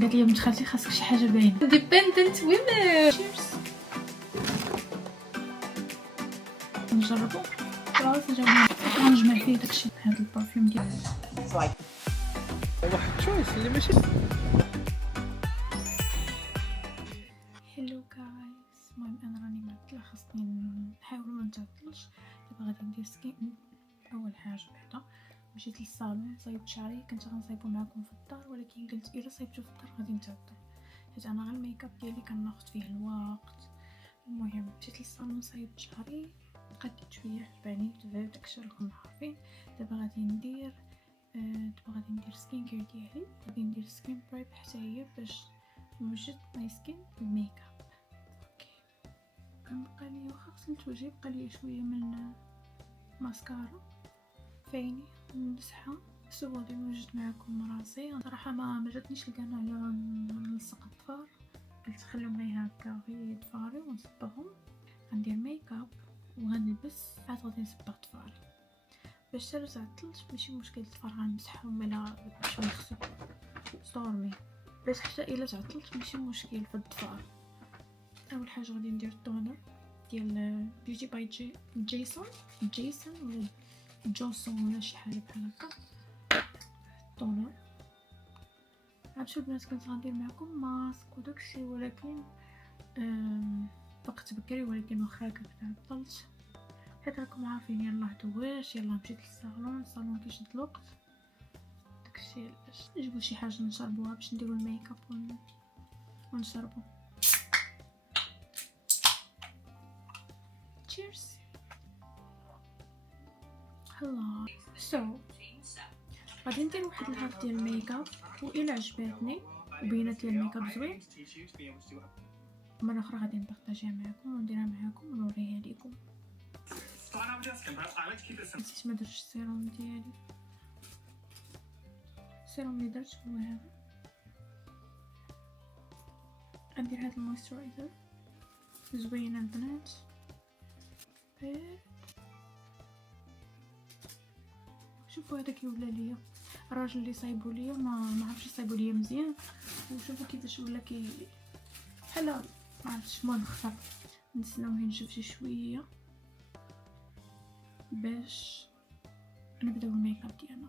قالت لي بنت خالتي خاصك شي حاجه باينه. ديبندنت ويمن. تشيرز. نجربو خلاص نجربو. غنجمع فيه داكشي. هاد البارفيوم ديال واحد تشويس اللي ماشي. هلو جايز. المهم انا راني معطله، خاصني نحاول ما نتعطلش. دابا غادي ندير سكين. اول حاجه بعدا مشيت للصالون صايبت شعري. كنت غنصايبو معكم في الدار، ولكن قلت الا صايبتو في الدار غادي نتعطل، حيت انا غير الميكاب ديالي كناخذ فيه الوقت. المهم مشيت للصالون صايبت شعري، قديت شويه حباني داكشي راكم عارفين. دابا غادي ندير سكين كير ديالي. غادي ندير سكين برايب حتى هي باش نوجد ماي سكين بالميكاب. اوكي بقى لي واخا غسلت وجهي، بقى لي شويه من ماسكارا فيني نمسحها. سو غادي نوجد معكم راسي. صراحه ما جاتنيش الكان على نلصق الظفار، قلت خليهم لي هكا غير ظفاري ونصبغهم. غندير ميكاب وغنلبس عاد غادي نصبغ ظفاري باش حتى تعطلت ماشي مشكل. الظفار غنمسحهم الا باش نغسل ستورمي، باش حتى الا تعطلت ماشي مشكل في الظفار. اول حاجه غادي ندير التونر ديال بيوتي باي جيسون ولا جونسون ولا شي حاجه بحال هكا. التونر عرفتوا البنات كنت غندير معكم ماسك وداكشي، ولكن وقت بكري، ولكن واخا هكا تعطلت حيت راكم عارفين يلاه دويش. يلا مشيت للصالون، الصالون كيشد الوقت داكشي علاش. نجيبو شي حاجه نشربوها باش نديرو الميكاب ونشربو. تشيرز. هلا غادي ندير واحد الهاف ديال الميكاب، والا عجباتني وبينات لي الميكاب زوين مره اخرى غادي نبارطاجيها معكم ونديرها معكم ونوريها لكم. نسيت ما درتش السيروم ديالي. السيروم اللي درت هو هذا. غندير هذا المويسترايزر زوين البنات. شوفوا هذا كيولى ليا. الراجل اللي صايبو ليا ما عرفش يصايبو ليا مزيان، وشوفوا كيفاش ولا بحال ما عرفتش. المهم خفر نتسناوه ينشف شي شويه باش نبداو الميكاب ديالنا.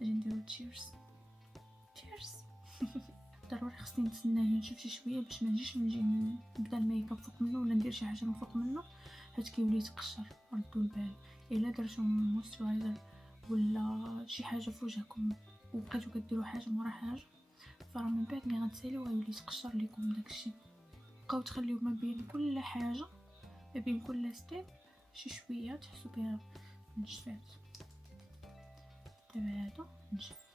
غادي نديرو تشيرز. ضروري خصني نتسناه ينشف شي شويه باش ما نجيش نبدا الميكاب فوق منه ولا ندير شي حاجه من فوق منه حيت كيولي يتقشر. ردوا البال الا درتو مويسترايزر ولا شي حاجه في وجهكم وبقيتو كديروا حاجه مورا حاجه، فراه من بعد ملي غتساليو غيولي يتقشر لكم داكشي. بقاو تخليو ما بين كل حاجه، ما بين كل ستيب شي شويه تحسوا بها نشفات. دابا هذا نشف.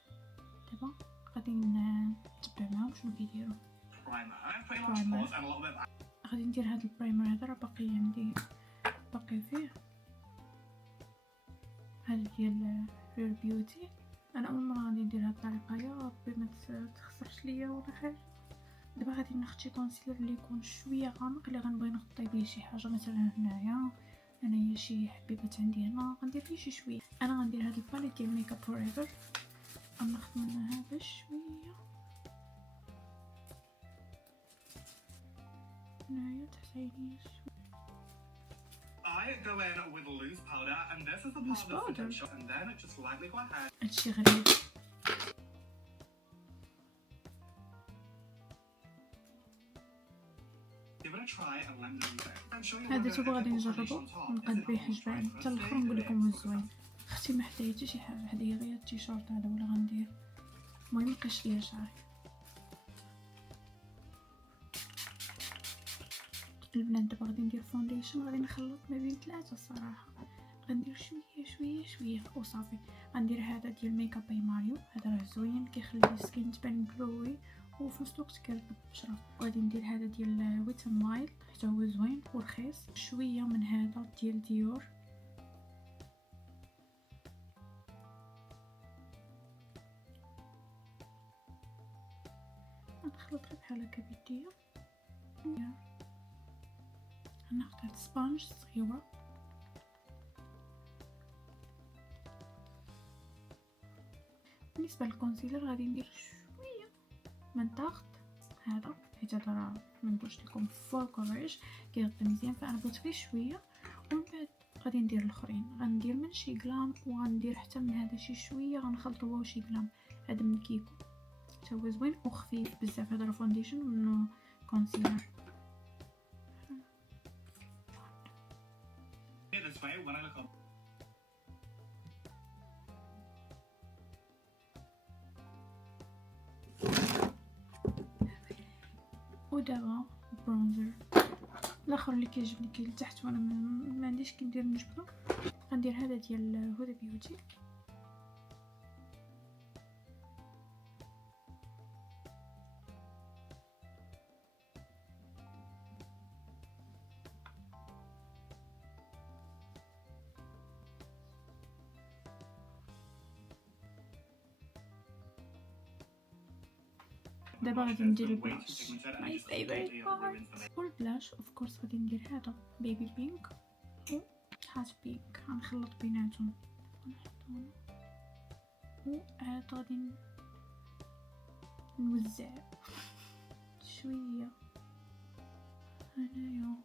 دابا غادي نتبع معاهم شنو كيديروا. غادي ندير هذا البرايمر هذا راه باقي عندي، باقي فيه هذا ديال رير بيوتي. انا اول مره غادي ندير هاد الطريقه، يا ربي ما تخسرش ليا ولا حاجه. دابا غادي ناخذ شي كونسيلر اللي يكون شويه غامق اللي غنبغي نغطي به شي حاجه، مثلا هنايا انايا شي حبيبات عندي هنا غندير فيه شي شويه. انا غندير هاد الباليت ديال ميك اب فور ايفر، غناخذ منها هذا شويه هنايا تحت عينيا شويه. I go in with loose powder and this is the part of the finish and then it just lightly go ahead. هادشي غريب. Give it a try and let me know. هذا تبغى غادي نجربو ونقاد به حجبان حتى الاخر نقول لكم واش زوين. اختي ما حدايا حتى شي حاجه، حدايا غير التيشيرت هذا ولا غندير. المهم مبقاش ليا شعري. البنات دابا غادي ندير فونديشن، غادي نخلط ما بين ثلاثه الصراحه. غندير شويه وصافي. غندير هذا ديال ميكاب باي ماريو، هذا راه زوين كيخلي السكين تبان جلوي وفي نفس الوقت كيرطب البشره. وغادي ندير هذا ديال ويت ان وايلد حتى هو زوين ورخيص. شويه من هذا ديال ديور، نخلط غير بحال هكا بيديا. ناخذ هاد سبونج صغيرة بالنسبة للكونسيلر غادي ندير شوية من تحت هذا حيت هذا راه منقولش لكم فول كوفرج كيغطي مزيان، فانا بغيت غير شويه ومن بعد غادي ندير الاخرين. غندير من شي غلام وغندير حتى من هذا شي شويه غنخلطو هو وشي غلام. هذا من كيكو حتى هو زوين وخفيف بزاف. هذا فونديشن من كونسيلر. ودابا برونزر الاخر اللي كيعجبني كاين لتحت وانا ما عنديش كندير نجبدو. غندير هذا ديال هدى بيوتي. دابا غادي ندير البلاش ماي فيفوريت بارت. والبلاش اوف كورس غادي ندير هذا بيبي بينك و هات بينك. غنخلط بيناتهم ونحطهم وعاد غادي نوزع شويه هنايا.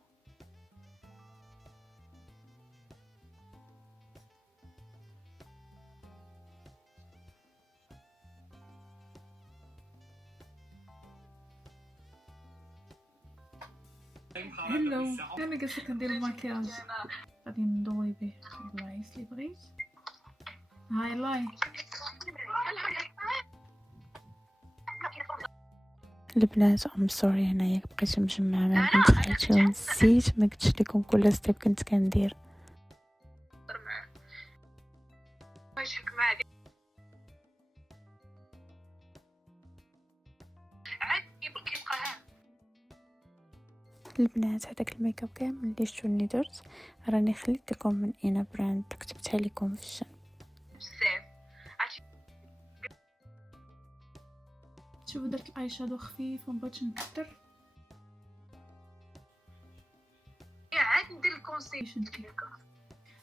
هلو انا جالسه كندير الماكياج غادي نضوي به البلايص اللي بغيت. هاي لاي البنات ام سوري هنايا بقيت مجمعه مع بنت خالتي ونسيت ما قلتش لكم كل ستيب كنت كندير. البنات هذاك الميك اب كامل اللي شفتوني درت راني خليت لكم من اينا براند كتبتها لكم في الجنب. شوفوا درت الاي شادو خفيف ومبغيتش نكثر. عاد ندير الكونسيلر.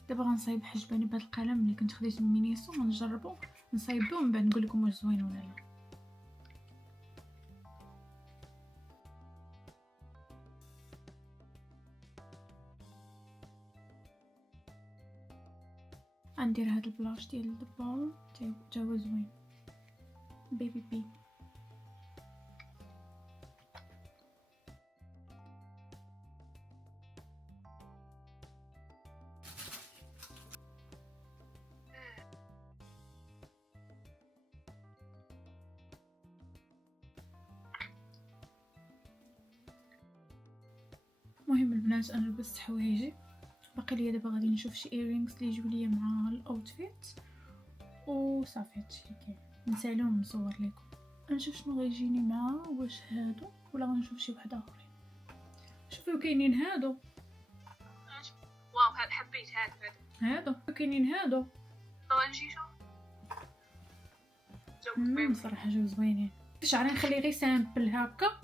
دابا غنصايب حجباني بهذا القلم اللي كنت خديت من مينيسو ونجربو نصايبو ومن بعد نقول لكم واش زوين ولا لا. غندير هاد البلاش ديال البال تا هو زوين بيبي بي. المهم البنات انا لبست حوايجي باقي ليا دابا غادي نشوف شي ايرينغز اللي يجيو ليا مع الاوتفيت وصافي هادشي اللي كاين. نسالهم نصور لكم نشوف شنو غيجيني معاه واش هادو ولا غنشوف شي وحده اخرين. شوفوا كاينين هادو واو هاد حبيت هادو كاينين هادو غنجي نشوف صراحه جاو زوينين. شعري نخلي غير سامبل هكا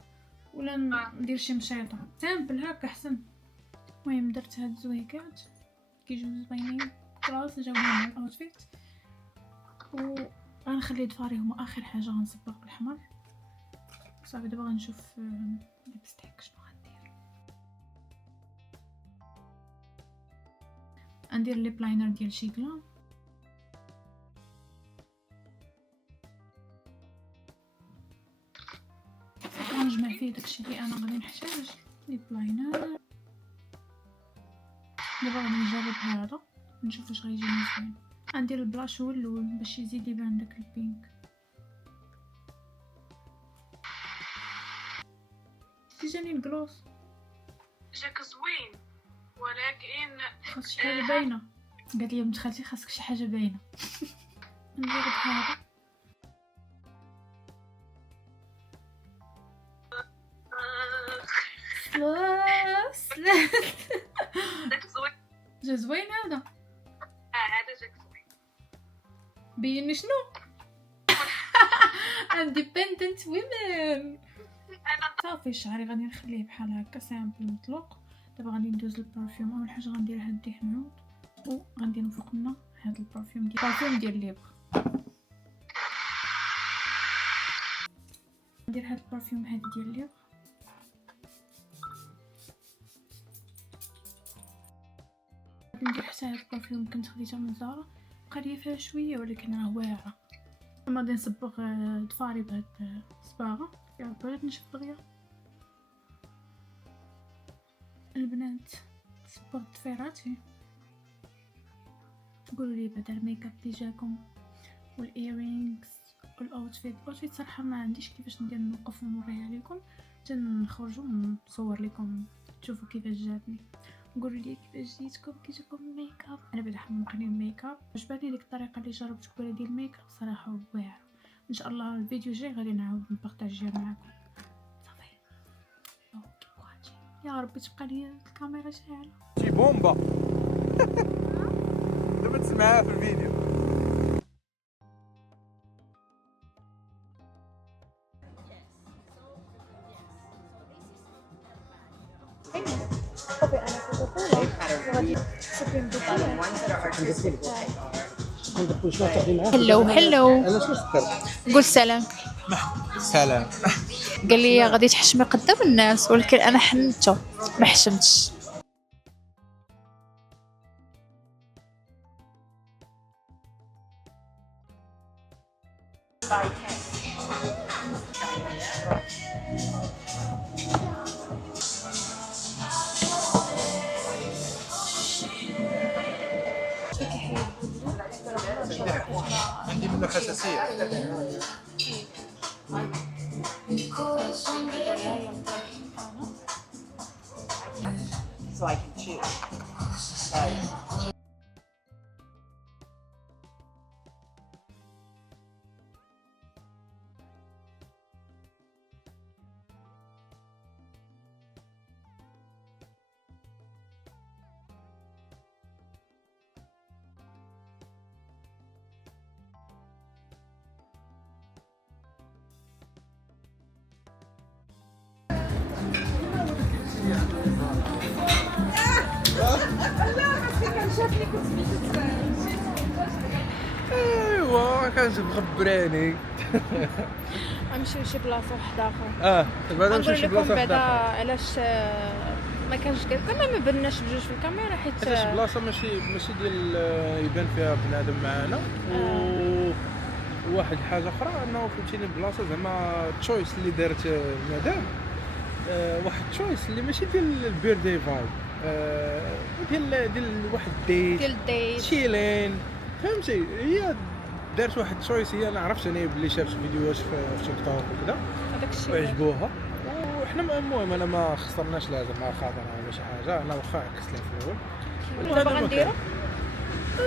ولا ندير شي مشيطه سامبل هكا احسن. المهم درت هاد الزويكات كيجيو زوينين خلاص جاوني مع الاوتفيت و غنخلي ضفاري هما اخر حاجه غنصبغ بالاحمر صافي. دابا غنشوف ليبستيك شنو غندير ليب لاينر ديال شي غلام. غنجمع فيه داكشي اللي انا غادي نحتاج. ليب لاينر دابا غادي نجرب هذا نشوف واش غيجيني زوين. غندير البلاش هو الاول باش يزيد يبان داك البينك. جاني الكلوس جاك زوين ولكن خاص شي حاجه باينه. قالت لي بنت خالتي خاصك شي حاجه باينه. نجرب هذا داك زوين. جا زوين هذا. هذا جاك زوين. بيني شنو independent women. صافي شعري غادي نخليه بحال هكا سامبل مطلق. دابا غادي ندوز للبرفيوم. اول حاجه غندير هاد الدهنود وغندير من فوق منها هاد البرفيوم ديال ليبر. ندير هاد البرفيوم هادي ديال ليبر. ندير حتى هاد البرفيوم كنت خديتها من زارا، بقى ليا فيها شويه ولكن راه واعره. غادي نصبغ ضفاري بهاد الصباغه. يا بغيت نشوف دغيا البنات صبغت ضفيراتي. قولوا لي بعدا الميك اب اللي جاكم والايرينغز والاوتفيت. صراحه ما عنديش كيفاش ندير نوقف ونوريها لكم، تنخرجوا ونصور لكم تشوفوا كيفاش جاتني. قولوا لي كيفاش جيتكم كيجيكم الميك اب. انا بعدا حمقني الميك اب، عجبتني ديك الطريقه اللي جربت بها ديال الميك اب صراحه واعره. ان شاء الله الفيديو الجاي غادي نعاود نبارطاجيها معكم. صافي اوكي بغاتي يا ربي تبقى لي الكاميرا شاعله. شي بومبا دابا تسمعها في الفيديو. هلو قول سلام. سلام. قال لي غادي تحشمي قدام الناس، ولكن انا حنته ما حشمتش. عندي منه حساسيه. So I can choose. ايوا كنت مخبراني. غنمشيو لشي بلاصه واحده اخرى. دابا نمشيو لشي بلاصه بعدا واحده. علاش ما كانش كما ما بناش بجوج في الكاميرا، حيت حيت بلاصه ماشي ديال يبان فيها بنادم معانا. وواحد الحاجه اخرى انه فهمتيني بلاصه زعما تشويس اللي دارت المدام، واحد تشويس اللي ماشي ديال البيردي فايب، ديال واحد ديال ديت الديت. تشيلين، فهمتي. هي دارت واحد تشويس، هي انا عرفت انا بلي شافت فيديوهات في تيك توك وكذا هذاك الشيء وعجبوها. وحنا المهم انا ما خسرناش لازم ما خاطرنا ولا شي حاجه، انا واخا عكست لها في الاول. دابا غنديرو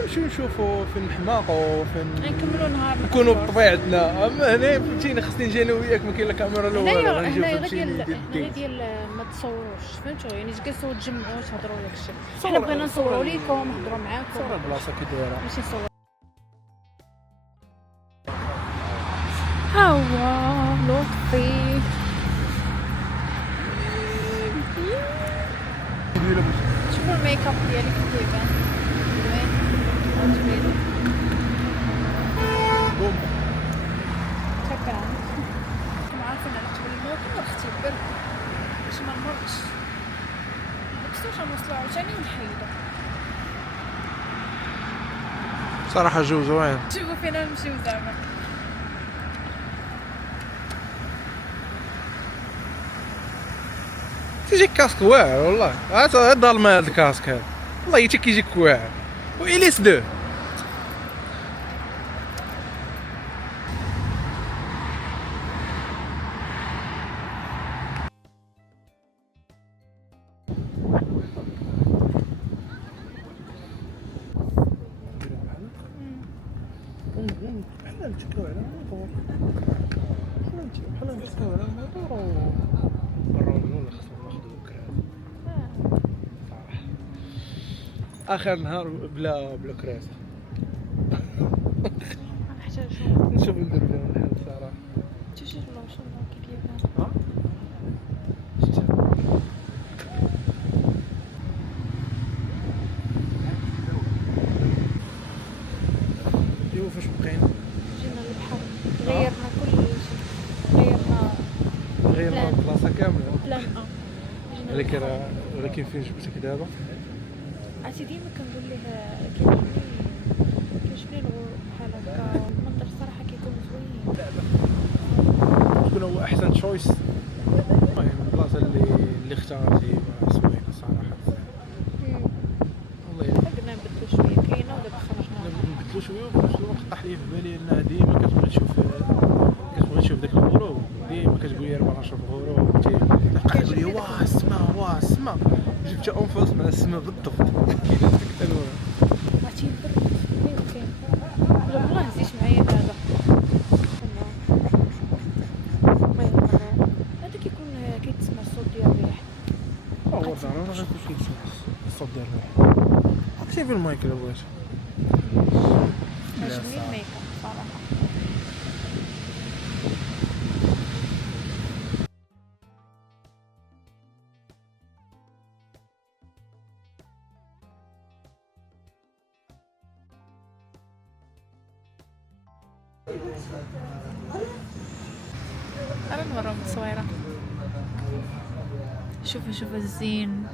نمشيو نشوفوا فين نحماقوا فين نكملوا نهار نكونوا بطبيعتنا. اما هنا فهمتيني خصني نجي انا وياك، ما كاين لا كاميرا لا والو، غنجيو هنايا فهمتيني غير ديال ما تصوروش، فهمتوا؟ يعني تجلسوا تجمعوا تهضروا داك الشيء. حنا بغينا نصوروا لكم نهضروا معاكم، صور البلاصه كي دايره. ماشي نصور. ها هو لطفي. شوفوا الميك اب ديالي كيف يبان زوين. بومبا. شكرا. كما عارفين على قبل الموت اختي برد باش ما نمرضش. مكنتوش نوصلوا عاوتاني ونحيدو. صراحه جو زوين. شوفوا فينا نمشيو زعما. تيجيك كاسك واعر والله. هذا ظلمه هذا الكاسك هذا والله حتى كيجيك واعر. وإليس دو بحال نتكاو على الموطور، بحال نتكاو على الموطور ونبرروا ولا خصنا ناخذوا كراس. صراحه اخر نهار بلا كراس. نحتاج نشوف ندير لهم الحل صراحه. تجي الله ان شاء الله كيف يبان. فاش بقينا جينا للبحر، غيرنا كل شيء، غيرنا البلاصه كامله. بلان جينا للبحر. ولكن فين جبتك دابا؟ عرفتي ديما كنقول ليه كيعجبني الغروب بحال هكا، المنظر الصراحه كيكون زوين. شكون هو احسن تشويس؟ المهم البلاصه اللي اختارتي زوينه صراحه. والله قلنا نبدلو شويه، كاينه ودابا خرجنا نبدلو شويه، وفي نفس الوقت طاح لي في بالي انها ديما كتبغي تشوف داك الغروب، ديما كتقول لي راه نشوف الغروب، تبقى تقول لي واه السما واه السما، جبت انفاس مع السما بالضبط. عرفتي البرد يمكن ولا والله هزيت معايا دابا. هذا كيكون كيتسمع الصوت ديال الريح. هو ضروري غيكون كيتسمع الصوت ديال الريح. اكتي في المايك الا بغيتي. عجبني الميك اب صراحه. انا نوريهم التصويره. شوفوا الزين،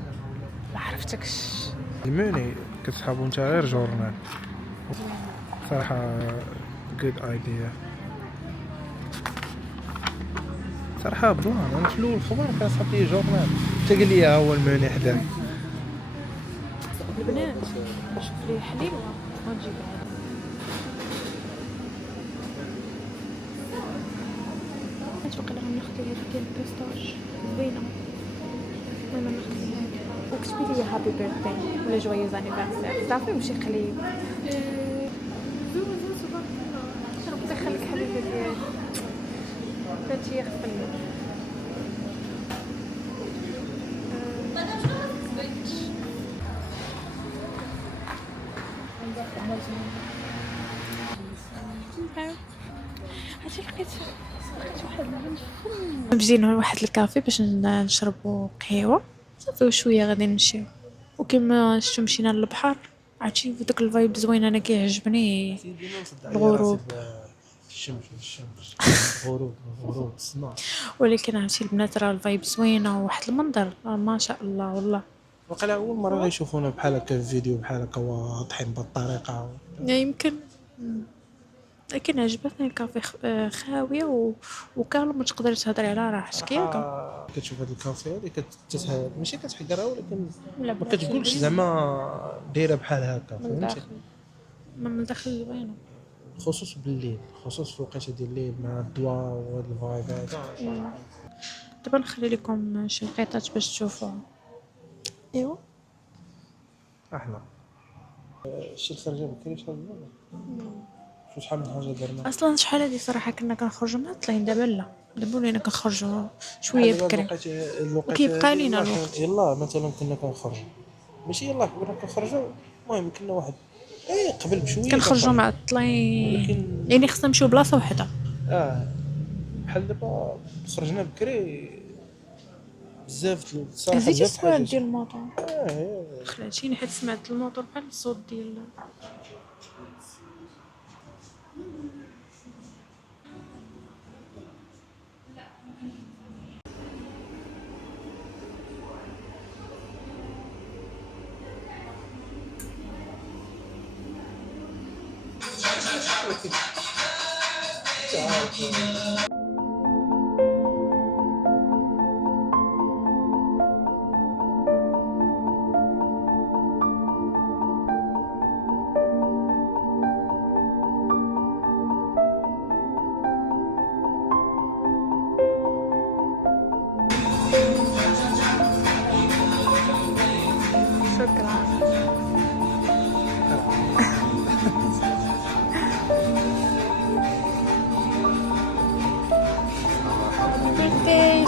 ما عرفتكش. الموني كتسحابو نتا غير جورنال صراحه. good idea صراحه. بلان انا في الاول الخبر كنصحاب لي جورنال، حتى قال لي ها هو الموني حداك. البنات شوف لي حليوه ما تجيب هذا. اتوقع غناخذ هذيك ديال البيستاش زوينه. المهم ناخذ هذه وكتبي لي هابي بيرثداي ولا جويوز انيفرسير. صافي وشي قليل. ربي يخليك حبيبه ديالي. هادشي يغفلني. هادشي لقيت واحد مجينا لواحد الكافي باش نشربوا قهوه صافي، وشويه غادي نمشيو. وكما شفتوا مشينا للبحر، عرفتي داك الفايب زوين. انا كيعجبني الغروب. الشمس غروب السماء. ولكن عرفتي البنات راه الفايب زوينه وواحد المنظر ما شاء الله والله. وقيلا اول مره غيشوفونا بحال هكا في فيديو بحال هكا واضحين بهالطريقه. يمكن لكن عجبتني الكافي خاويه وكالم، تقدري تهضري على راحتك ياك. كتشوف هاد الكافي هادي ماشي كتحقرها، ولكن لا ما كتقولش زعما دايره بحال هكا، من فهمتي؟ داخل من داخل زوينه. خصوص بالليل، خصوص في الوقيته ديال الليل مع الضواء وهاد الفايب هذا. دابا نخلي لكم شي لقيطات باش تشوفوها. ايوا احنا شي الخرجه بكري شحال شحال من حاجه درنا اصلا شحال هادي صراحه كنا كنخرجوا معطلين، دابا لا، دابا ولينا كنخرجوا شويه بكري وكيبقى لينا الوقت. يلا مثلا كنا كنخرجوا ماشي يلا كنا كنخرجوا، المهم كنا واحد قبل بشويه كنخرجوا معطلين، يعني خصنا نمشيو بلاصه وحده. بحال دابا خرجنا بكري بزاف الصراحه. زيدتي الصوالح ديال الموطور آه خلعتيني حيت سمعت الموطور بحال الصوت ديال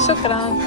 شكرا.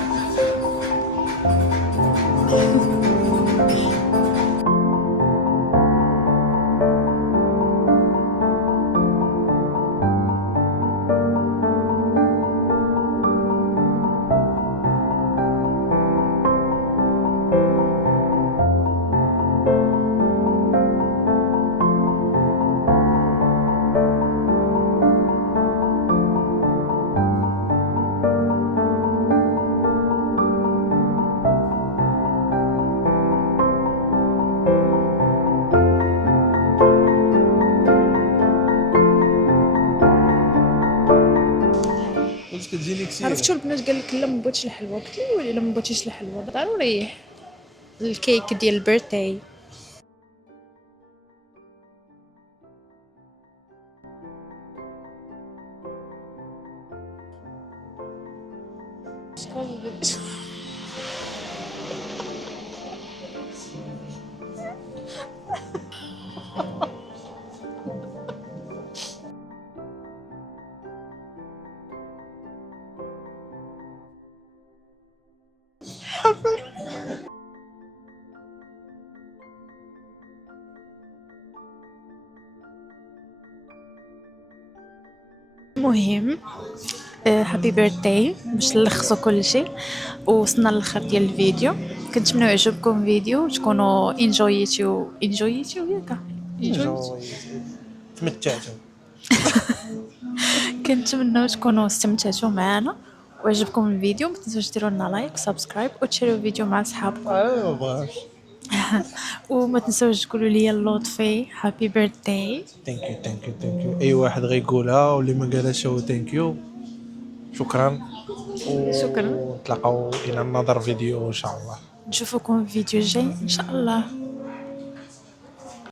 كتعجبني كثير. عرفتوا البنات قال لك لا ما بغيتش الحلوى، قلت له ويلي لا ما بغيتيش الحلوى ضروري الكيك ديال البيرثداي. المهم هابي بيرثداي باش نلخصوا كل شيء وصلنا للاخر ديال الفيديو. كنتمنى يعجبكم الفيديو وتكونوا انجويتيو ياك تمتعتوا. كنتمنى تكونوا استمتعتوا معنا وعجبكم الفيديو. ما تنسوش ديروا لنا لايك سبسكرايب وتشيروا الفيديو مع صحابكم. ما بغاش. وما تنسوش تقولوا لي اللطفي هابي بيرثداي. ثانك يو اي واحد غيقولها واللي ما قالهاش هو ثانك يو. شكرا شكرا. ونتلاقاو الى نظر فيديو ان شاء الله. نشوفكم في فيديو جاي ان شاء الله.